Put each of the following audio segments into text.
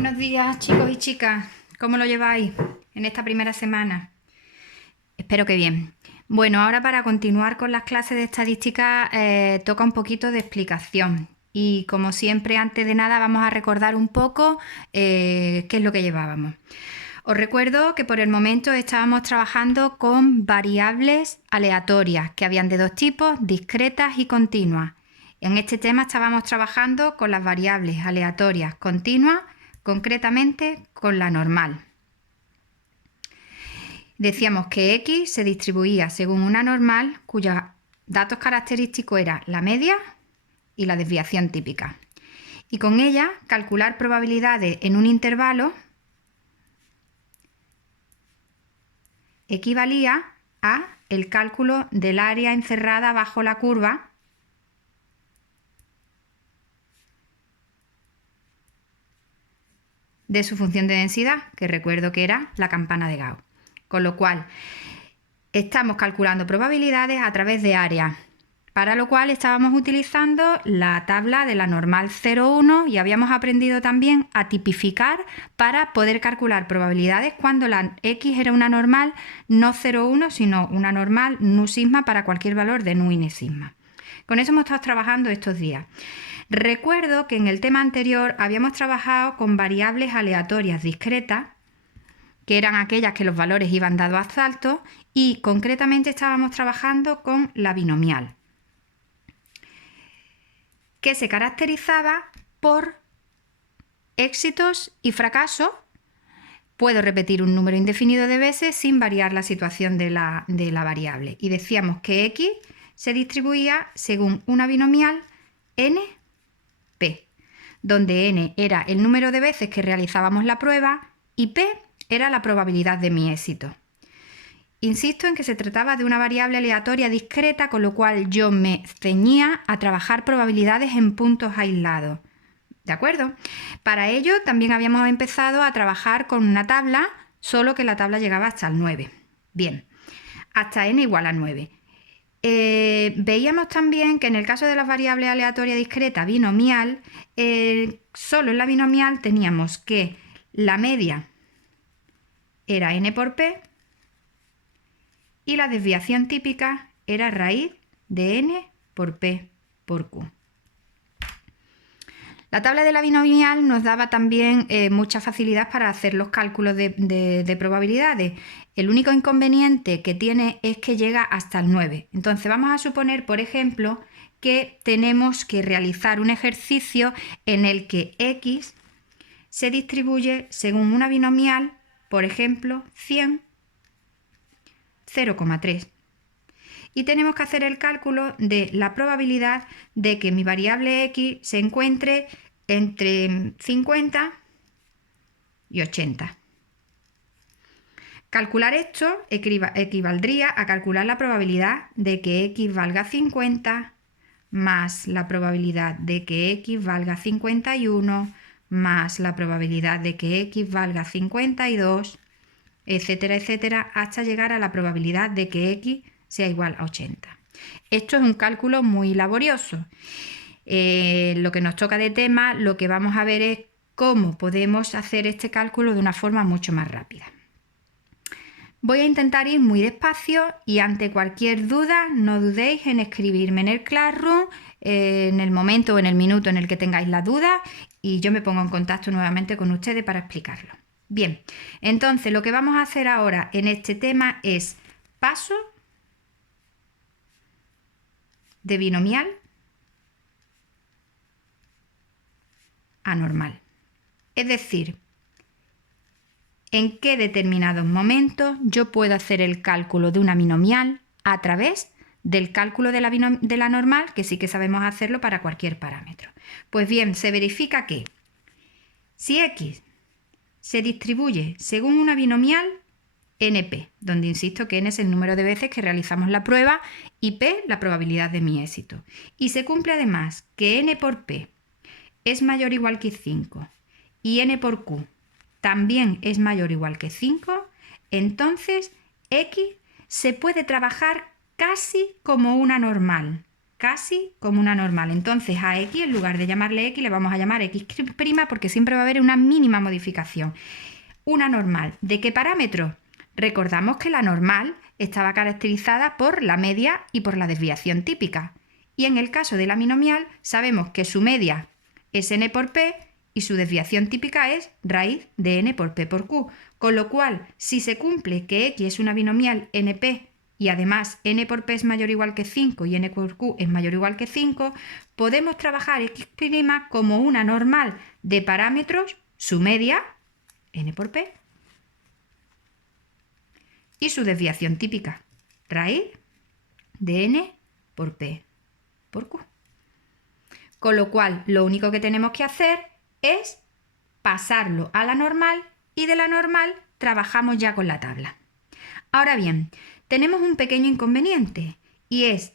Buenos días, chicos y chicas. ¿Cómo lo lleváis en esta primera semana? Espero que bien. Bueno, ahora para continuar con las clases de estadística toca un poquito de explicación. Y como siempre, antes de nada, vamos a recordar un poco qué es lo que llevábamos. Os recuerdo que por el momento estábamos trabajando con variables aleatorias, que habían de dos tipos, discretas y continuas. En este tema estábamos trabajando con las variables aleatorias continuas, concretamente con la normal. Decíamos que X se distribuía según una normal cuyos datos característicos eran la media y la desviación típica. Y con ella calcular probabilidades en un intervalo equivalía a el cálculo del área encerrada bajo la curva de su función de densidad, que recuerdo que era la campana de Gauss. Con lo cual, estamos calculando probabilidades a través de áreas, para lo cual estábamos utilizando la tabla de la normal 0,1 y habíamos aprendido también a tipificar para poder calcular probabilidades cuando la X era una normal no 0,1, sino una normal nu sigma para cualquier valor de nu y ne sigma. Con eso hemos estado trabajando estos días. Recuerdo que en el tema anterior habíamos trabajado con variables aleatorias discretas, que eran aquellas que los valores iban dados a saltos, y concretamente estábamos trabajando con la binomial, que se caracterizaba por éxitos y fracasos. Puedo repetir un número indefinido de veces sin variar la situación de la variable. Y decíamos que X se distribuía según una binomial NP, donde N era el número de veces que realizábamos la prueba y P era la probabilidad de mi éxito. Insisto en que se trataba de una variable aleatoria discreta, con lo cual yo me ceñía a trabajar probabilidades en puntos aislados. ¿De acuerdo? Para ello también habíamos empezado a trabajar con una tabla, solo que la tabla llegaba hasta el 9. Bien, hasta n igual a 9. Veíamos también que en el caso de las variables aleatorias discreta binomial, solo en la binomial teníamos que la media era n por p y la desviación típica era raíz de n por p por q. La tabla de la binomial nos daba también mucha facilidad para hacer los cálculos de probabilidades. El único inconveniente que tiene es que llega hasta el 9. Entonces vamos a suponer, por ejemplo, que tenemos que realizar un ejercicio en el que X se distribuye según una binomial, por ejemplo, 100, 0,3. Y tenemos que hacer el cálculo de la probabilidad de que mi variable X se encuentre entre 50 y 80. Calcular esto equivaldría a calcular la probabilidad de que X valga 50 más la probabilidad de que X valga 51 más la probabilidad de que X valga 52, etcétera, etcétera, hasta llegar a la probabilidad de que X sea igual a 80. Esto es un cálculo muy laborioso. Lo que nos toca de tema, lo que vamos a ver es cómo podemos hacer este cálculo de una forma mucho más rápida. Voy a intentar ir muy despacio y ante cualquier duda no dudéis en escribirme en el Classroom en el momento o en el minuto en el que tengáis la duda y yo me pongo en contacto nuevamente con ustedes para explicarlo. Bien, entonces lo que vamos a hacer ahora en este tema es paso de binomial a normal. Es decir, en qué determinados momentos yo puedo hacer el cálculo de una binomial a través del cálculo de la normal, que sí que sabemos hacerlo para cualquier parámetro. Pues bien, se verifica que si X se distribuye según una binomial NP, donde insisto que n es el número de veces que realizamos la prueba y P la probabilidad de mi éxito. Y se cumple además que n por P es mayor o igual que 5 y n por Q también es mayor o igual que 5, entonces X se puede trabajar casi como una normal. casi como una normal. Entonces a x, en lugar de llamarle x, le vamos a llamar x' porque siempre va a haber una mínima modificación. Una normal. ¿De qué parámetro? Recordamos que la normal estaba caracterizada por la media y por la desviación típica. Y en el caso de la binomial sabemos que su media es n por p y su desviación típica es raíz de n por p por q. Con lo cual, si se cumple que x es una binomial np y además n por p es mayor o igual que 5 y n por q es mayor o igual que 5, podemos trabajar x' como una normal de parámetros, su media, n por p, y su desviación típica, raíz de n por p por q. Con lo cual, lo único que tenemos que hacer es pasarlo a la normal y de la normal trabajamos ya con la tabla. Ahora bien, tenemos un pequeño inconveniente y es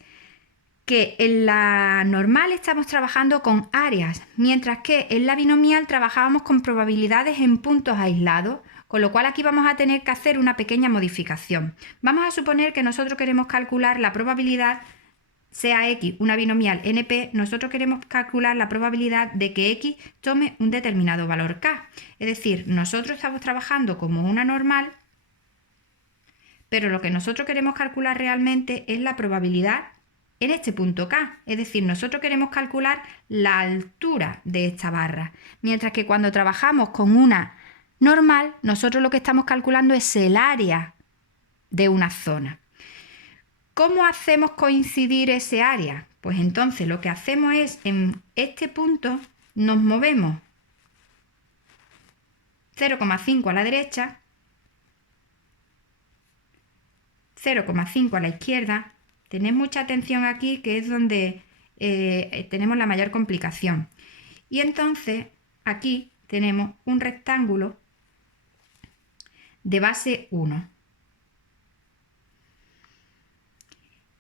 que en la normal estamos trabajando con áreas, mientras que en la binomial trabajábamos con probabilidades en puntos aislados, con lo cual aquí vamos a tener que hacer una pequeña modificación. Vamos a suponer que nosotros queremos calcular la probabilidad, sea x una binomial np, nosotros queremos calcular la probabilidad de que x tome un determinado valor k. Es decir, nosotros estamos trabajando como una normal, pero lo que nosotros queremos calcular realmente es la probabilidad en este punto k. Es decir, nosotros queremos calcular la altura de esta barra, mientras que cuando trabajamos con una normal, nosotros lo que estamos calculando es el área de una zona. ¿Cómo hacemos coincidir ese área? Pues entonces lo que hacemos es, en este punto, nos movemos 0,5 a la derecha, 0,5 a la izquierda. Tened mucha atención aquí, que es donde tenemos la mayor complicación. Y entonces aquí tenemos un rectángulo de base 1.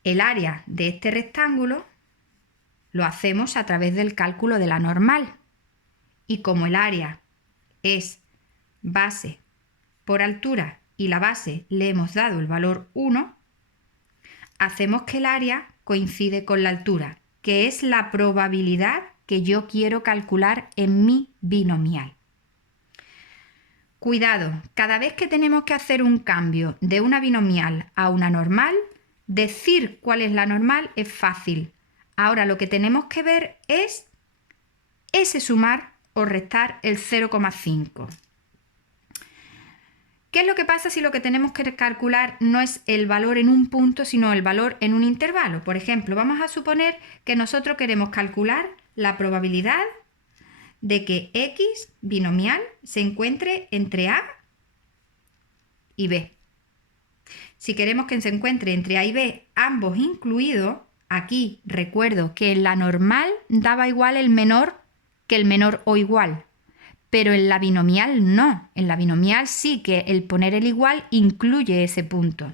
El área de este rectángulo lo hacemos a través del cálculo de la normal. Y como el área es base por altura y la base le hemos dado el valor 1, hacemos que el área coincide con la altura, que es la probabilidad que yo quiero calcular en mi binomial. Cuidado, cada vez que tenemos que hacer un cambio de una binomial a una normal, decir cuál es la normal es fácil. Ahora lo que tenemos que ver es ese sumar o restar el 0,5. ¿Qué es lo que pasa si lo que tenemos que calcular no es el valor en un punto, sino el valor en un intervalo? Por ejemplo, vamos a suponer que nosotros queremos calcular la probabilidad de que x binomial se encuentre entre A y B. Si queremos que se encuentre entre A y B, ambos incluidos, aquí recuerdo que en la normal daba igual el menor que el menor o igual, pero en la binomial no. En la binomial sí que el poner el igual incluye ese punto.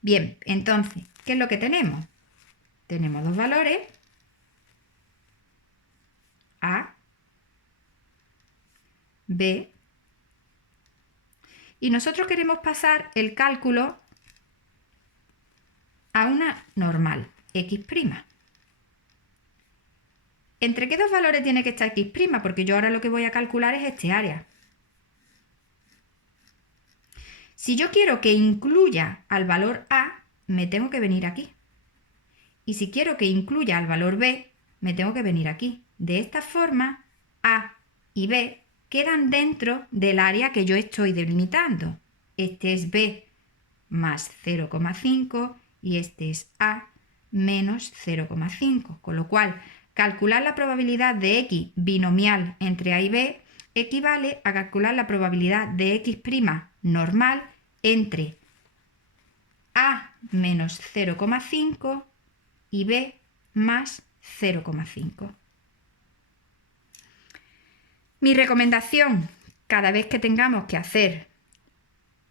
Bien, entonces, ¿qué es lo que tenemos? Tenemos dos valores, A, B, y nosotros queremos pasar el cálculo a una normal, x'. ¿Entre qué dos valores tiene que estar x'? Porque yo ahora lo que voy a calcular es este área. Si yo quiero que incluya al valor A, me tengo que venir aquí. Y si quiero que incluya al valor B, me tengo que venir aquí. De esta forma, A y B quedan dentro del área que yo estoy delimitando. Este es B más 0,5 y este es A menos 0,5. Con lo cual, calcular la probabilidad de x binomial entre A y B equivale a calcular la probabilidad de x' normal entre A menos 0,5 y B más 0,5. Mi recomendación, cada vez que tengamos que hacer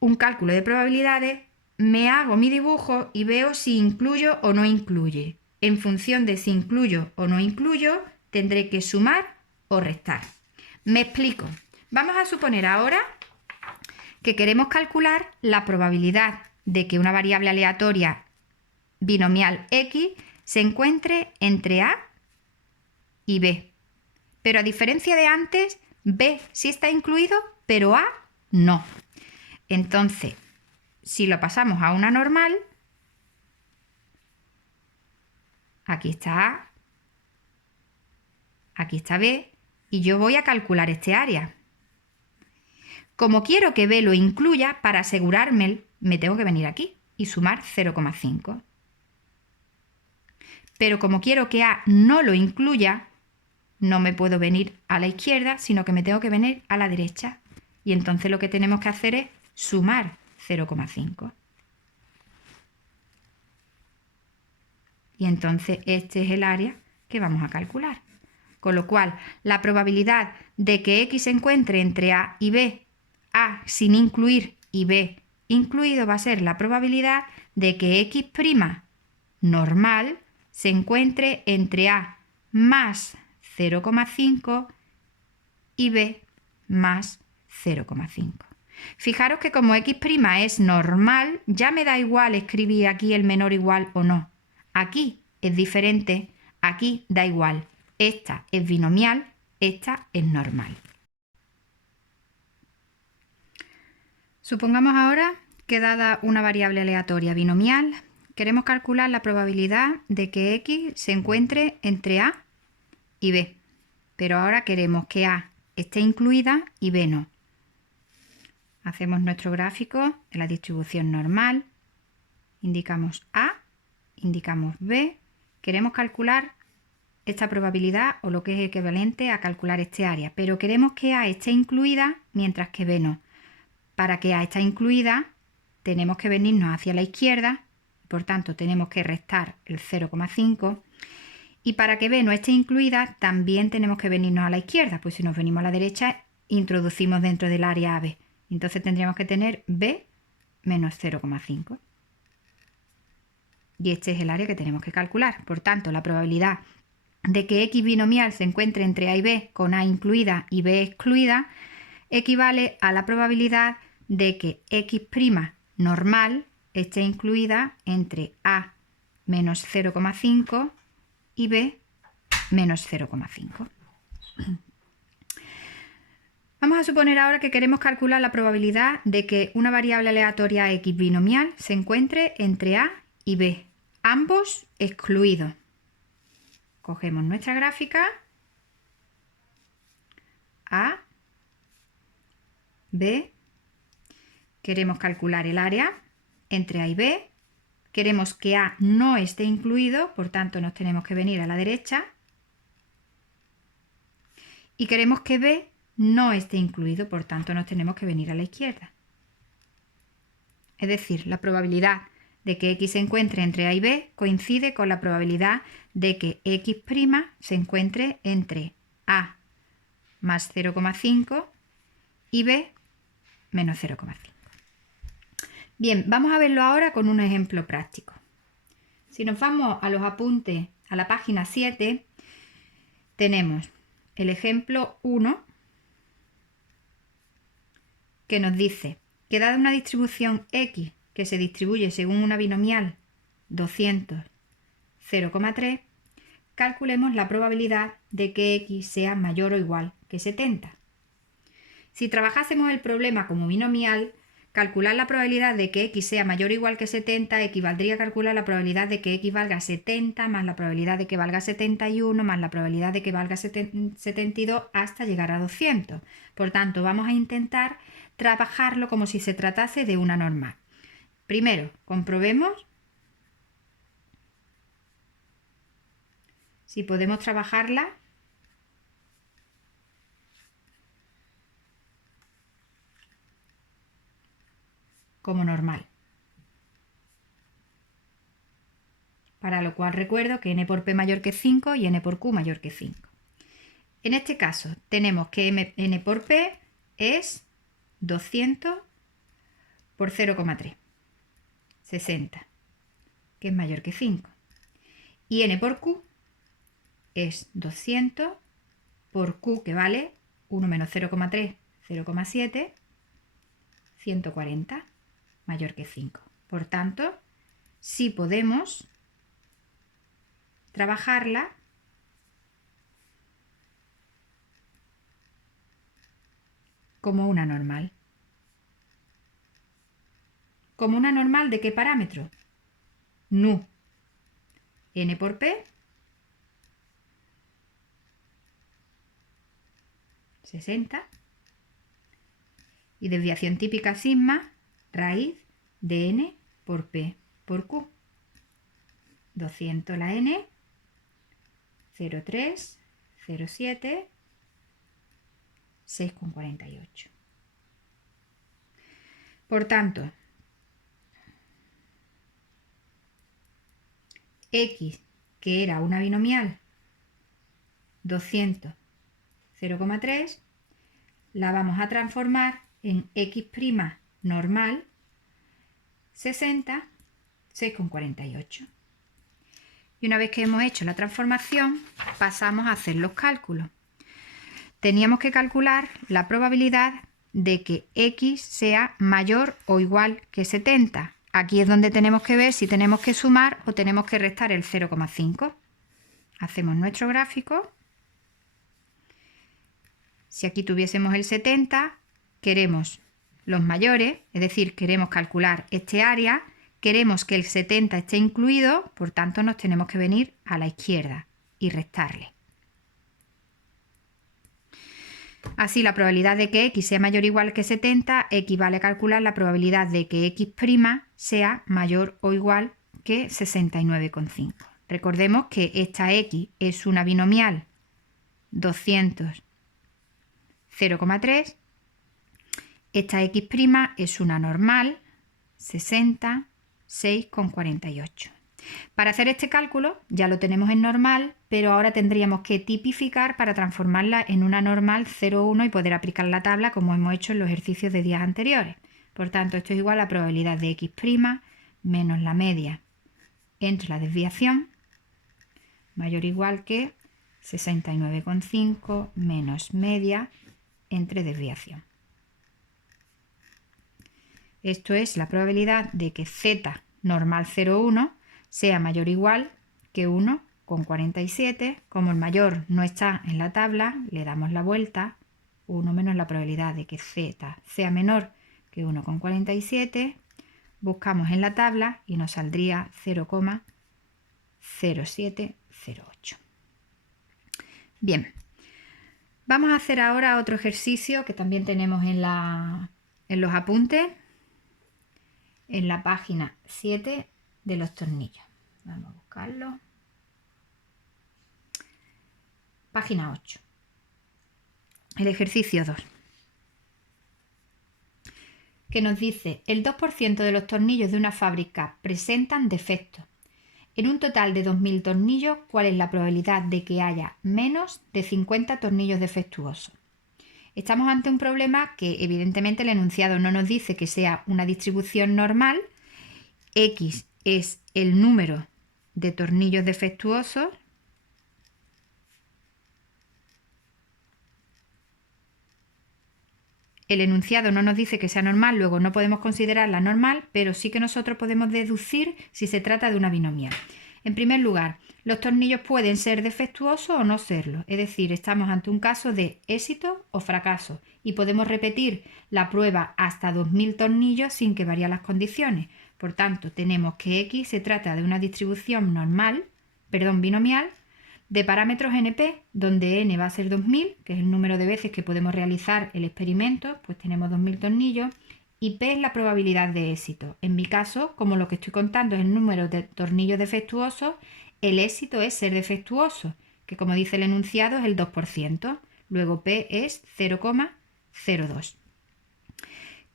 un cálculo de probabilidades, me hago mi dibujo y veo si incluyo o no incluye. En función de si incluyo o no incluyo, tendré que sumar o restar. Me explico. Vamos a suponer ahora que queremos calcular la probabilidad de que una variable aleatoria binomial x se encuentre entre A y B. Pero a diferencia de antes, B sí está incluido, pero A no. Entonces, si lo pasamos a una normal, aquí está A, aquí está B, y yo voy a calcular este área. Como quiero que B lo incluya, para asegurarme, me tengo que venir aquí y sumar 0,5. Pero como quiero que A no lo incluya, no me puedo venir a la izquierda, sino que me tengo que venir a la derecha. Y entonces lo que tenemos que hacer es sumar 0,5. Y entonces este es el área que vamos a calcular. Con lo cual, la probabilidad de que X se encuentre entre A y B, A sin incluir y B incluido, va a ser la probabilidad de que X' normal se encuentre entre A más 0,5 y B más 0,5. Fijaros que como X' es normal, ya me da igual escribir aquí el menor igual o no. Aquí es diferente, aquí da igual. Esta es binomial, esta es normal. Supongamos ahora que dada una variable aleatoria binomial, queremos calcular la probabilidad de que X se encuentre entre A y B. Pero ahora queremos que A esté incluida y B no. Hacemos nuestro gráfico de la distribución normal, indicamos A, indicamos B, queremos calcular esta probabilidad o lo que es equivalente a calcular este área, pero queremos que A esté incluida mientras que B no. Para que A esté incluida tenemos que venirnos hacia la izquierda, por tanto tenemos que restar el 0,5, y para que B no esté incluida también tenemos que venirnos a la izquierda, pues si nos venimos a la derecha introducimos dentro del área AB. Entonces tendríamos que tener B menos 0,5. Y este es el área que tenemos que calcular. Por tanto, la probabilidad de que X binomial se encuentre entre A y B con A incluida y B excluida equivale a la probabilidad de que X' normal esté incluida entre A menos 0,5 y B menos 0,5. Vamos a suponer ahora que queremos calcular la probabilidad de que una variable aleatoria X binomial se encuentre entre A y B, ambos excluidos. Cogemos nuestra gráfica, A, B, queremos calcular el área entre A y B, queremos que A no esté incluido, por tanto nos tenemos que venir a la derecha, y queremos que B no esté incluido, por tanto nos tenemos que venir a la izquierda. Es decir, la probabilidad de que X se encuentre entre A y B coincide con la probabilidad de que X' se encuentre entre A más 0,5 y B menos 0,5. Bien, vamos a verlo ahora con un ejemplo práctico. Si nos vamos a los apuntes a la página 7, tenemos el ejemplo 1 que nos dice que dada una distribución X que se distribuye según una binomial 200, 0,3, calculemos la probabilidad de que X sea mayor o igual que 70. Si trabajásemos el problema como binomial, calcular la probabilidad de que X sea mayor o igual que 70 equivaldría a calcular la probabilidad de que X valga 70 más la probabilidad de que valga 71 más la probabilidad de que valga 72 hasta llegar a 200. Por tanto, vamos a intentar trabajarlo como si se tratase de una normal. Primero, comprobemos si podemos trabajarla como normal. Para lo cual recuerdo que n por p mayor que 5 y n por q mayor que 5. En este caso tenemos que n por p es 200 por 0,3, 60, que es mayor que 5. Y n por q es 200 por q, que vale 1 menos 0,3, 0,7, 140, mayor que 5. Por tanto, sí podemos trabajarla como una normal. ¿Como una normal de qué parámetro? Nu. N por P, 60. Y desviación típica sigma, raíz de N por P por Q. 200 la N, 0,3, 0,7, 6,48. Por tanto, X, que era una binomial, 200, 0,3, la vamos a transformar en X' normal, 60, 6,48. Y una vez que hemos hecho la transformación, pasamos a hacer los cálculos. Teníamos que calcular la probabilidad de que X sea mayor o igual que 70. Aquí es donde tenemos que ver si tenemos que sumar o tenemos que restar el 0,5. Hacemos nuestro gráfico. Si aquí tuviésemos el 70, queremos los mayores, es decir, queremos calcular este área, queremos que el 70 esté incluido, por tanto nos tenemos que venir a la izquierda y restarle. Así, la probabilidad de que X sea mayor o igual que 70 equivale a calcular la probabilidad de que X' sea mayor o igual que 69,5. Recordemos que esta X es una binomial 200, 0,3. Esta X' es una normal 60, 6,48. Para hacer este cálculo ya lo tenemos en normal, pero ahora tendríamos que tipificar para transformarla en una normal 0,1 y poder aplicar la tabla como hemos hecho en los ejercicios de días anteriores. Por tanto, esto es igual a la probabilidad de X' menos la media entre la desviación, mayor o igual que 69,5 menos media entre desviación. Esto es la probabilidad de que Z normal 0,1 sea mayor o igual que 1,47. Como el mayor no está en la tabla, le damos la vuelta. 1 menos la probabilidad de que Z sea menor que 1,47. Buscamos en la tabla y nos saldría 0,0708. Bien, vamos a hacer ahora otro ejercicio que también tenemos en los apuntes, en la página 7 de los tornillos. Vamos a buscarlo. Página 8. El ejercicio 2. Que nos dice, el 2% de los tornillos de una fábrica presentan defectos. En un total de 2.000 tornillos, ¿cuál es la probabilidad de que haya menos de 50 tornillos defectuosos? Estamos ante un problema que evidentemente el enunciado no nos dice que sea una distribución normal. X es el número de tornillos defectuosos . El enunciado no nos dice que sea normal, luego no podemos considerarla normal, pero sí que nosotros podemos deducir si se trata de una binomial. En primer lugar, los tornillos pueden ser defectuosos o no serlo, es decir, estamos ante un caso de éxito o fracaso y podemos repetir la prueba hasta 2.000 tornillos sin que varíen las condiciones. Por tanto, tenemos que X se trata de una distribución binomial de parámetros NP, donde N va a ser 2.000, que es el número de veces que podemos realizar el experimento, pues tenemos 2.000 tornillos, y P es la probabilidad de éxito. En mi caso, como lo que estoy contando es el número de tornillos defectuosos, el éxito es ser defectuoso, que como dice el enunciado es el 2%. Luego P es 0,02.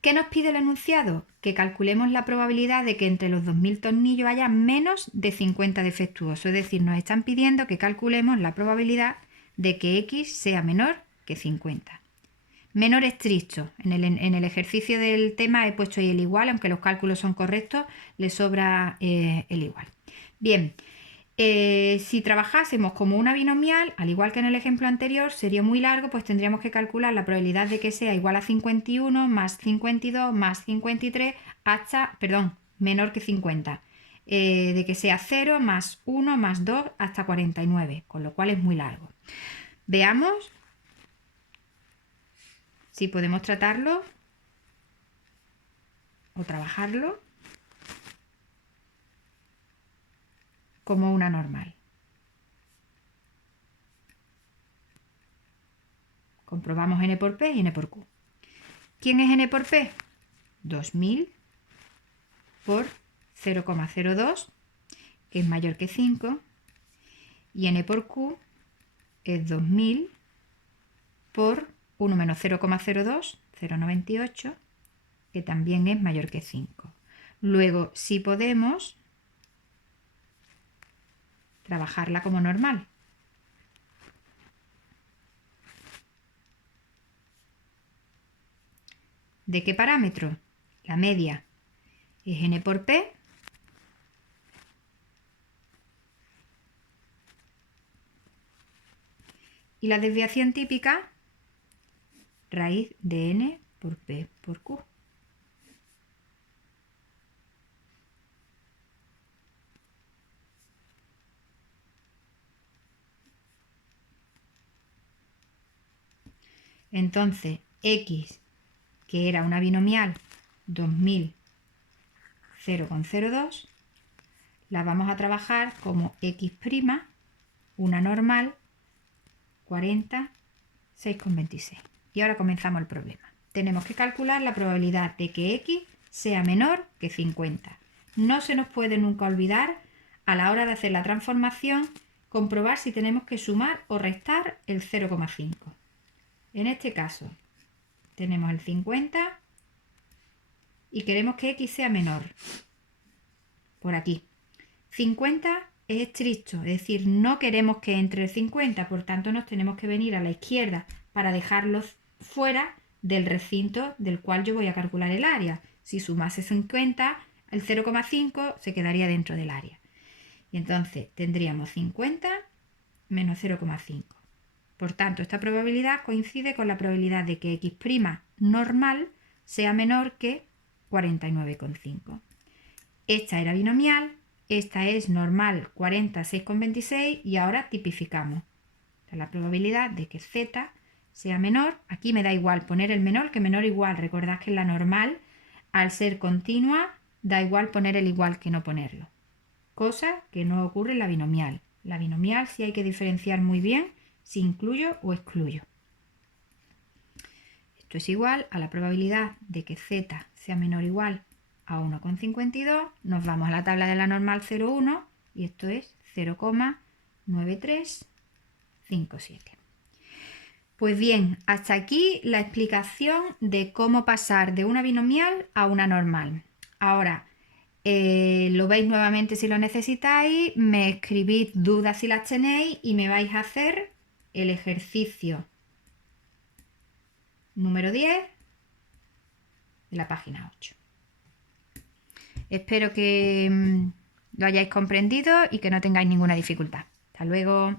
¿Qué nos pide el enunciado? Que calculemos la probabilidad de que entre los 2.000 tornillos haya menos de 50 defectuosos. Es decir, nos están pidiendo que calculemos la probabilidad de que X sea menor que 50. Menor estricto. En el ejercicio del tema he puesto ahí el igual, aunque los cálculos son correctos, le sobra el igual. Bien, si trabajásemos como una binomial, al igual que en el ejemplo anterior, sería muy largo, pues tendríamos que calcular la probabilidad de que sea igual a 51 más 52 más 53 hasta, menor que 50. de que sea 0 más 1 más 2 hasta 49, con lo cual es muy largo. Veamos si podemos tratarlo o trabajarlo como una normal. Comprobamos n por p y n por q. ¿Quién es n por p? 2000 por 0,02, que es mayor que 5, y n por q es 2000 por 1 menos 0,02, 0,98, que también es mayor que 5. Luego, si podemos trabajarla como normal. ¿De qué parámetro? La media es n por p y la desviación típica raíz de n por p por q. Entonces, x, que era una binomial 2000, 0,02, la vamos a trabajar como x', una normal, 40, 6,26. Y ahora comenzamos el problema. Tenemos que calcular la probabilidad de que x sea menor que 50. No se nos puede nunca olvidar, a la hora de hacer la transformación, comprobar si tenemos que sumar o restar el 0,5. En este caso, tenemos el 50 y queremos que x sea menor. Por aquí. 50 es estricto, es decir, no queremos que entre el 50, por tanto nos tenemos que venir a la izquierda para dejarlos fuera del recinto del cual yo voy a calcular el área. Si sumase 50, el 0,5 se quedaría dentro del área. Y entonces tendríamos 50 menos 0,5. Por tanto, esta probabilidad coincide con la probabilidad de que x' normal sea menor que 49,5. Esta era binomial, esta es normal 40, 6,26 y ahora tipificamos. La probabilidad de que z sea menor, aquí me da igual poner el menor que menor igual. Recordad que en la normal, al ser continua, da igual poner el igual que no ponerlo. Cosa que no ocurre en la binomial. La binomial sí hay que diferenciar muy bien si incluyo o excluyo. Esto es igual a la probabilidad de que z sea menor o igual a 1,52. Nos vamos a la tabla de la normal 0,1 y esto es 0,9357. Pues bien, hasta aquí la explicación de cómo pasar de una binomial a una normal. Ahora, lo veis nuevamente si lo necesitáis, me escribid dudas si las tenéis y me vais a hacer el ejercicio número 10 de la página 8. Espero que lo hayáis comprendido y que no tengáis ninguna dificultad. Hasta luego.